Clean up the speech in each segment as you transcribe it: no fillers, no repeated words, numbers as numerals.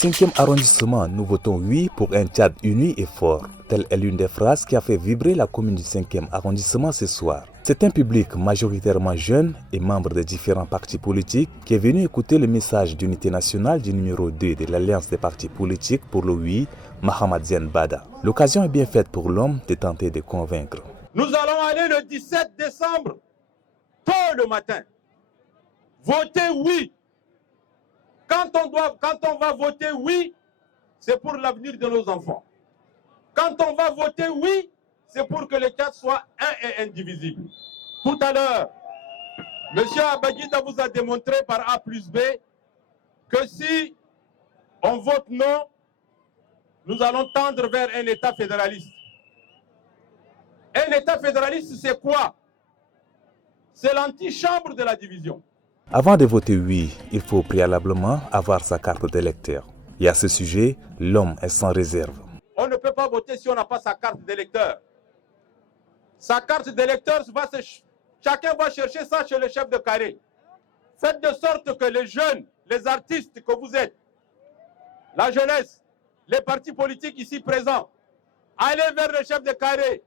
5e arrondissement, nous votons oui pour un Tchad uni et fort. Telle est l'une des phrases qui a fait vibrer la commune du 5e arrondissement ce soir. C'est un public majoritairement jeune et membre des différents partis politiques qui est venu écouter le message d'unité nationale du numéro 2 de l'Alliance des partis politiques pour le oui, Mohamed Zen Bada. L'occasion est bien faite pour l'homme de tenter de convaincre. Nous allons aller le 17 décembre, tôt le matin, voter oui. Quand on va voter oui, c'est pour l'avenir de nos enfants. Quand on va voter oui, c'est pour que le Tchad soit un et indivisible. Tout à l'heure, M. Abagida vous a démontré par A plus B que si on vote non, nous allons tendre vers un État fédéraliste. Un État fédéraliste, c'est quoi? C'est l'antichambre de la division. Avant de voter oui, il faut préalablement avoir sa carte d'électeur. Et à ce sujet, l'homme est sans réserve. On ne peut pas voter si on n'a pas sa carte d'électeur. Sa carte d'électeur, chacun va chercher ça chez le chef de carré. Faites de sorte que les jeunes, les artistes que vous êtes, la jeunesse, les partis politiques ici présents, allez vers le chef de carré.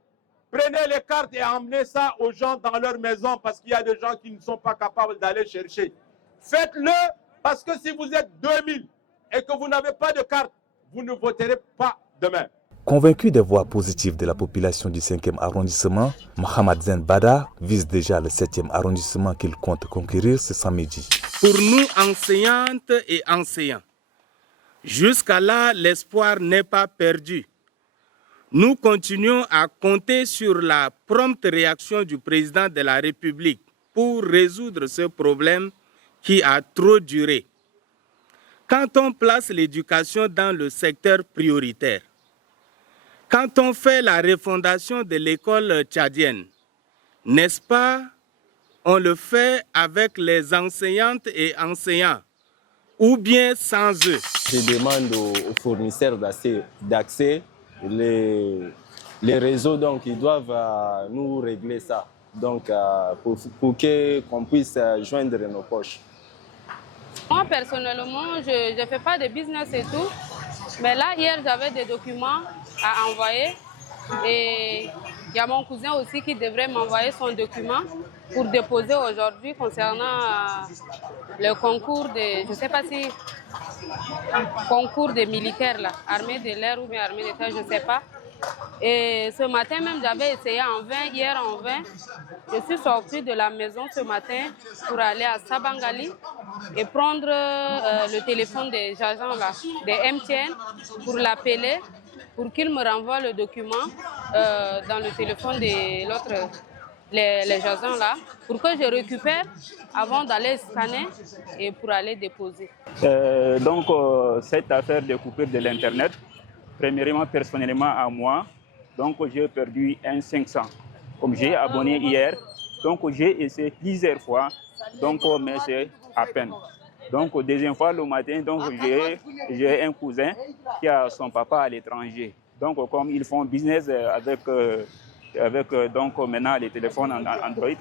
Prenez les cartes et emmenez ça aux gens dans leur maison parce qu'il y a des gens qui ne sont pas capables d'aller chercher. Faites-le parce que si vous êtes 2000 et que vous n'avez pas de carte, vous ne voterez pas demain. Convaincu des voix positives de la population du 5e arrondissement, Mohamed Zen Bada vise déjà le 7e arrondissement qu'il compte conquérir ce samedi. Pour nous, enseignantes et enseignants, jusqu'à là, l'espoir n'est pas perdu. Nous continuons à compter sur la prompte réaction du président de la République pour résoudre ce problème qui a trop duré. Quand on place l'éducation dans le secteur prioritaire, quand on fait la refondation de l'école tchadienne, n'est-ce pas, on le fait avec les enseignantes et enseignants, ou bien sans eux. Je demande aux fournisseurs d'accès. Les réseaux, donc, ils doivent nous régler ça, donc, pour qu'on puisse joindre nos poches. Moi, personnellement, je ne fais pas de business et tout, mais là, hier, j'avais des documents à envoyer et il y a mon cousin aussi qui devrait m'envoyer son document pour déposer aujourd'hui concernant le concours de, je ne sais pas si, concours des militaires, là, armée de l'air ou bien armée de terre, je ne sais pas. Et ce matin même, j'avais essayé en vain, hier en vain. Je suis sortie de la maison ce matin pour aller à Sabangali et prendre le téléphone des agents là, des MTN, pour l'appeler, pour qu'il me renvoie le document dans le téléphone de l'autre, les agents là, pour que je récupère avant d'aller scanner et pour aller déposer. Donc cette affaire de coupure de l'Internet, premièrement personnellement à moi, donc j'ai perdu un 500. Comme j'ai abonné hier, donc j'ai essayé plusieurs fois, donc mais c'est à peine. Donc deuxième fois le matin, donc j'ai un cousin qui a son papa à l'étranger. Donc comme ils font business avec donc maintenant les téléphones Android.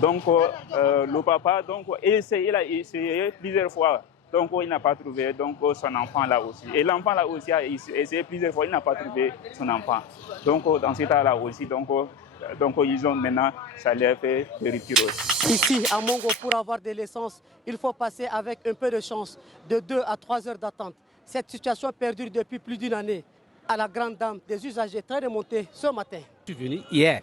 Donc le papa donc il a essayé plusieurs fois. Donc il n'a pas trouvé donc son enfant là aussi. Et l'enfant là aussi a essayé plusieurs fois, il n'a pas trouvé son enfant. Donc dans cet état là aussi, donc ils ont maintenant, ça les fait de rupture aussi. Ici à Mongo, pour avoir de l'essence, il faut passer avec un peu de chance, de 2 à 3 heures d'attente. Cette situation perdure depuis plus d'une année, à la grande dame des usagers très remontés ce matin. Je suis venu hier,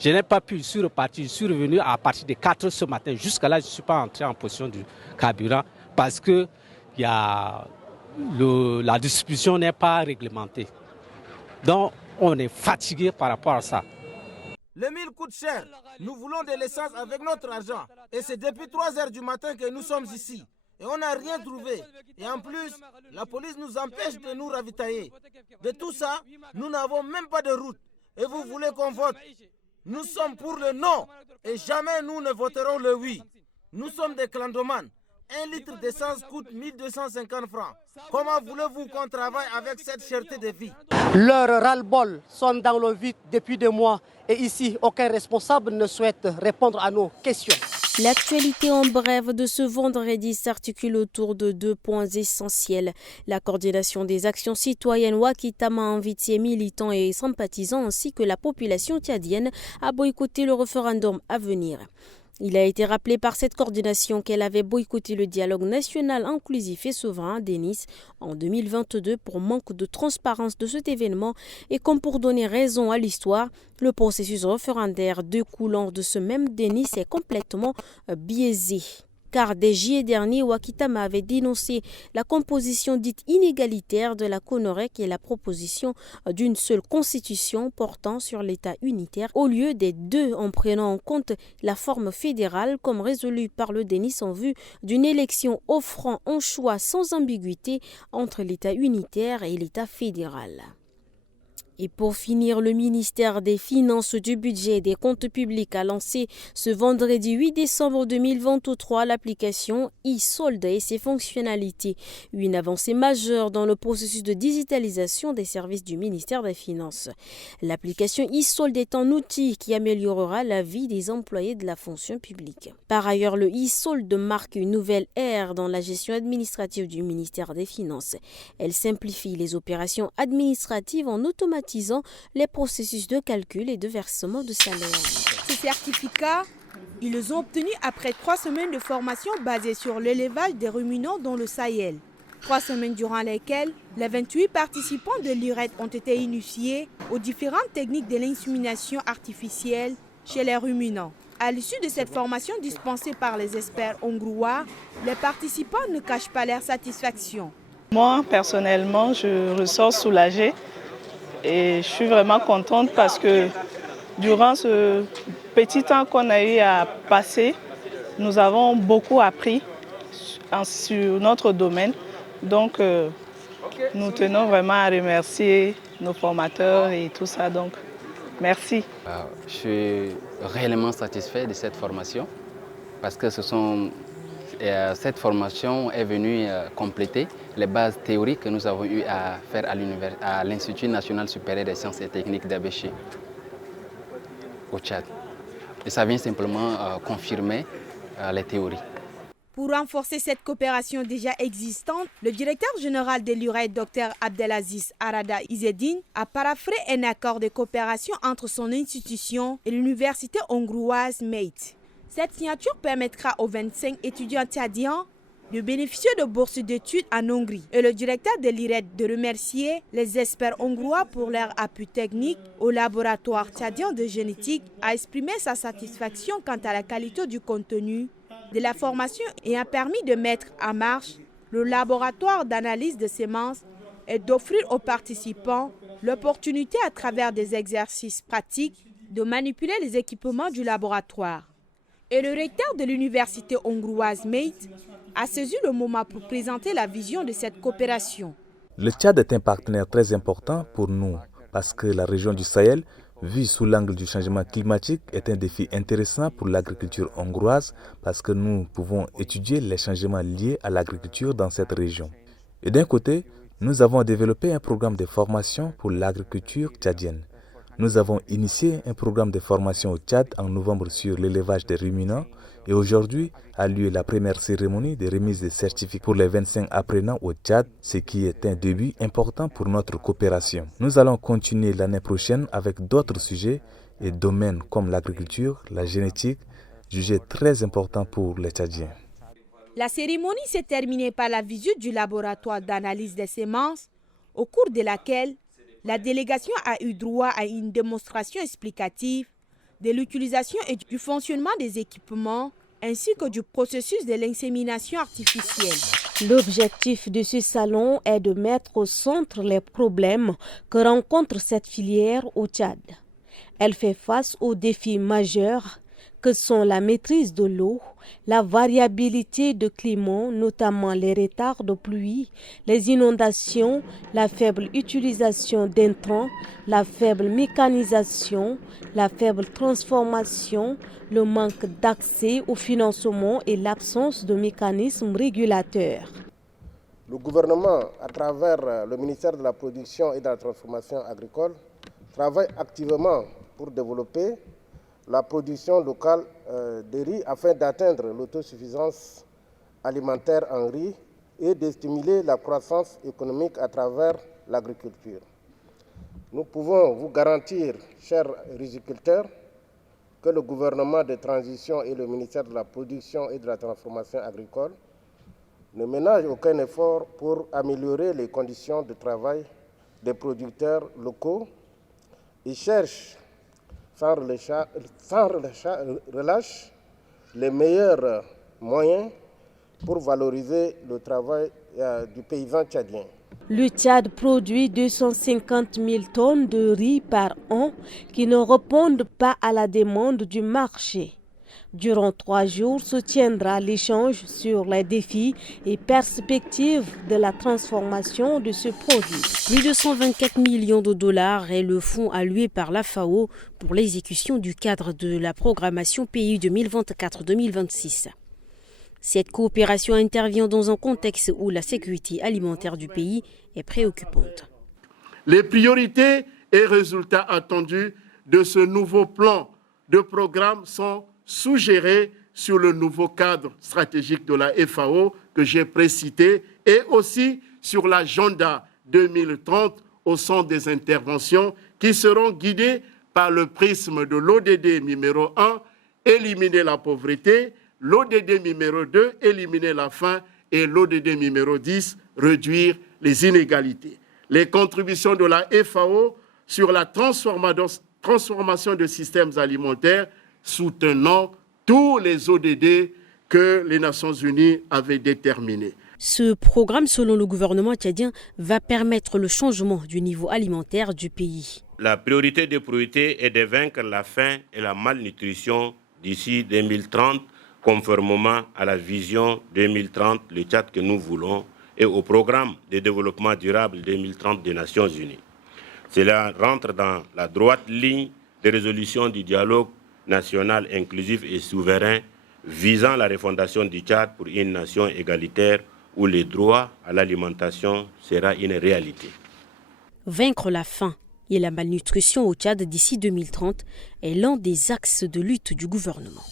je n'ai pas pu, je suis reparti, je suis revenu à partir de 4 heures ce matin. Jusqu'à là, je ne suis pas entré en position du carburant parce que la distribution n'est pas réglementée. Donc on est fatigué par rapport à ça. Le mille coûte cher. Nous voulons de l'essence avec notre argent. Et c'est depuis 3 heures du matin que nous sommes ici. Et on n'a rien trouvé. Et en plus, la police nous empêche de nous ravitailler. De tout ça, nous n'avons même pas de route. Et vous voulez qu'on vote? Nous sommes pour le non. Et jamais nous ne voterons le oui. Nous sommes des clandomanes. 1 litre d'essence coûte 1250 francs. Comment voulez-vous qu'on travaille avec cette cherté de vie? Leurs ras-le-bol sont dans le vide depuis 2 mois. Et ici, aucun responsable ne souhaite répondre à nos questions. L'actualité en bref de ce vendredi s'articule autour de 2 points essentiels. La coordination des actions citoyennes Wakitama invite ses militants et sympathisants ainsi que la population tchadienne à boycotter le référendum à venir. Il a été rappelé par cette coordination qu'elle avait boycotté le dialogue national inclusif et souverain d'Ennis en 2022 pour manque de transparence de cet événement et comme pour donner raison à l'histoire, le processus référendaire découlant de ce même d'Ennis est complètement biaisé. Car dès juillet dernier, Wakitama avait dénoncé la composition dite inégalitaire de la CONOREC et la proposition d'une seule constitution portant sur l'État unitaire au lieu des deux en prenant en compte la forme fédérale comme résolue par le DENIS en vue d'une élection offrant un choix sans ambiguïté entre l'État unitaire et l'État fédéral. Et pour finir, le ministère des Finances, du Budget et des Comptes publics a lancé ce vendredi 8 décembre 2023 l'application e-Solde et ses fonctionnalités. Une avancée majeure dans le processus de digitalisation des services du ministère des Finances. L'application e-Solde est un outil qui améliorera la vie des employés de la fonction publique. Par ailleurs, le e-Solde marque une nouvelle ère dans la gestion administrative du ministère des Finances. Elle simplifie les opérations administratives en automatisant les processus de calcul et de versement de salaire. Ces certificats, ils les ont obtenus après 3 semaines de formation basée sur l'élevage des ruminants dans le Sahel. 3 semaines durant lesquelles les 28 participants de l'URED ont été initiés aux différentes techniques de l'insémination artificielle chez les ruminants. À l'issue de cette formation dispensée par les experts hongrois, les participants ne cachent pas leur satisfaction. Moi, personnellement, je ressors soulagée. Et je suis vraiment contente parce que durant ce petit temps qu'on a eu à passer, nous avons beaucoup appris sur notre domaine. Donc, nous tenons vraiment à remercier nos formateurs et tout ça. Donc, merci. Je suis réellement satisfait de cette formation parce que cette formation est venue compléter les bases théoriques que nous avons eu à faire à l'Institut national supérieur des sciences et techniques d'Abéché au Tchad. Et ça vient simplement confirmer les théories. Pour renforcer cette coopération déjà existante, le directeur général de l'URED, Dr Abdelaziz Arada Izzeddine, a paraphé un accord de coopération entre son institution et l'université hongroise MEIT. Cette signature permettra aux 25 étudiants tchadiens de bénéficier de bourses d'études en Hongrie. Et le directeur de l'IRED de remercier les experts hongrois pour leur appui technique au laboratoire tchadien de génétique, a exprimé sa satisfaction quant à la qualité du contenu de la formation et a permis de mettre en marche le laboratoire d'analyse de semences et d'offrir aux participants l'opportunité à travers des exercices pratiques de manipuler les équipements du laboratoire. Et le recteur de l'université hongroise MEIT a saisi le moment pour présenter la vision de cette coopération. Le Tchad est un partenaire très important pour nous parce que la région du Sahel, vue sous l'angle du changement climatique, est un défi intéressant pour l'agriculture hongroise parce que nous pouvons étudier les changements liés à l'agriculture dans cette région. Et d'un côté, nous avons développé un programme de formation pour l'agriculture tchadienne. Nous avons initié un programme de formation au Tchad en novembre sur l'élevage des ruminants et aujourd'hui a lieu la première cérémonie de remise des certificats pour les 25 apprenants au Tchad, ce qui est un début important pour notre coopération. Nous allons continuer l'année prochaine avec d'autres sujets et domaines comme l'agriculture, la génétique, jugés très importants pour les Tchadiens. La cérémonie s'est terminée par la visite du laboratoire d'analyse des semences, au cours de laquelle la délégation a eu droit à une démonstration explicative de l'utilisation et du fonctionnement des équipements ainsi que du processus de l'insémination artificielle. L'objectif de ce salon est de mettre au centre les problèmes que rencontre cette filière au Tchad. Elle fait face aux défis majeurs que sont la maîtrise de l'eau, la variabilité de climat, notamment les retards de pluie, les inondations, la faible utilisation d'intrants, la faible mécanisation, la faible transformation, le manque d'accès au financement et l'absence de mécanismes régulateurs. Le gouvernement, à travers le ministère de la Production et de la Transformation agricole, travaille activement pour développer la production locale de riz afin d'atteindre l'autosuffisance alimentaire en riz et de stimuler la croissance économique à travers l'agriculture. Nous pouvons vous garantir, chers riziculteurs, que le gouvernement de transition et le ministère de la Production et de la Transformation agricole ne ménagent aucun effort pour améliorer les conditions de travail des producteurs locaux et cherchent sans relâche les meilleurs moyens pour valoriser le travail du paysan tchadien. Le Tchad produit 250 000 tonnes de riz par an qui ne répondent pas à la demande du marché. Durant 3 jours se tiendra l'échange sur les défis et perspectives de la transformation de ce produit. Plus de 124 millions de dollars est le fonds alloué par la FAO pour l'exécution du cadre de la programmation pays 2024-2026. Cette coopération intervient dans un contexte où la sécurité alimentaire du pays est préoccupante. Les priorités et résultats attendus de ce nouveau plan de programme sont suggérés sur le nouveau cadre stratégique de la FAO que j'ai précité et aussi sur l'agenda 2030 au sein des interventions qui seront guidées par le prisme de l'ODD numéro 1, éliminer la pauvreté, l'ODD numéro 2, éliminer la faim et l'ODD numéro 10, réduire les inégalités. Les contributions de la FAO sur la transformation de systèmes alimentaires soutenant tous les ODD que les Nations Unies avaient déterminés. Ce programme, selon le gouvernement tchadien, va permettre le changement du niveau alimentaire du pays. La priorité des priorités est de vaincre la faim et la malnutrition d'ici 2030, conformément à la vision 2030, le Tchad que nous voulons, et au programme de développement durable 2030 des Nations Unies. Cela rentre dans la droite ligne des résolutions du dialogue national inclusif et souverain visant la refondation du Tchad pour une nation égalitaire où le droit à l'alimentation sera une réalité. Vaincre la faim et la malnutrition au Tchad d'ici 2030 est l'un des axes de lutte du gouvernement.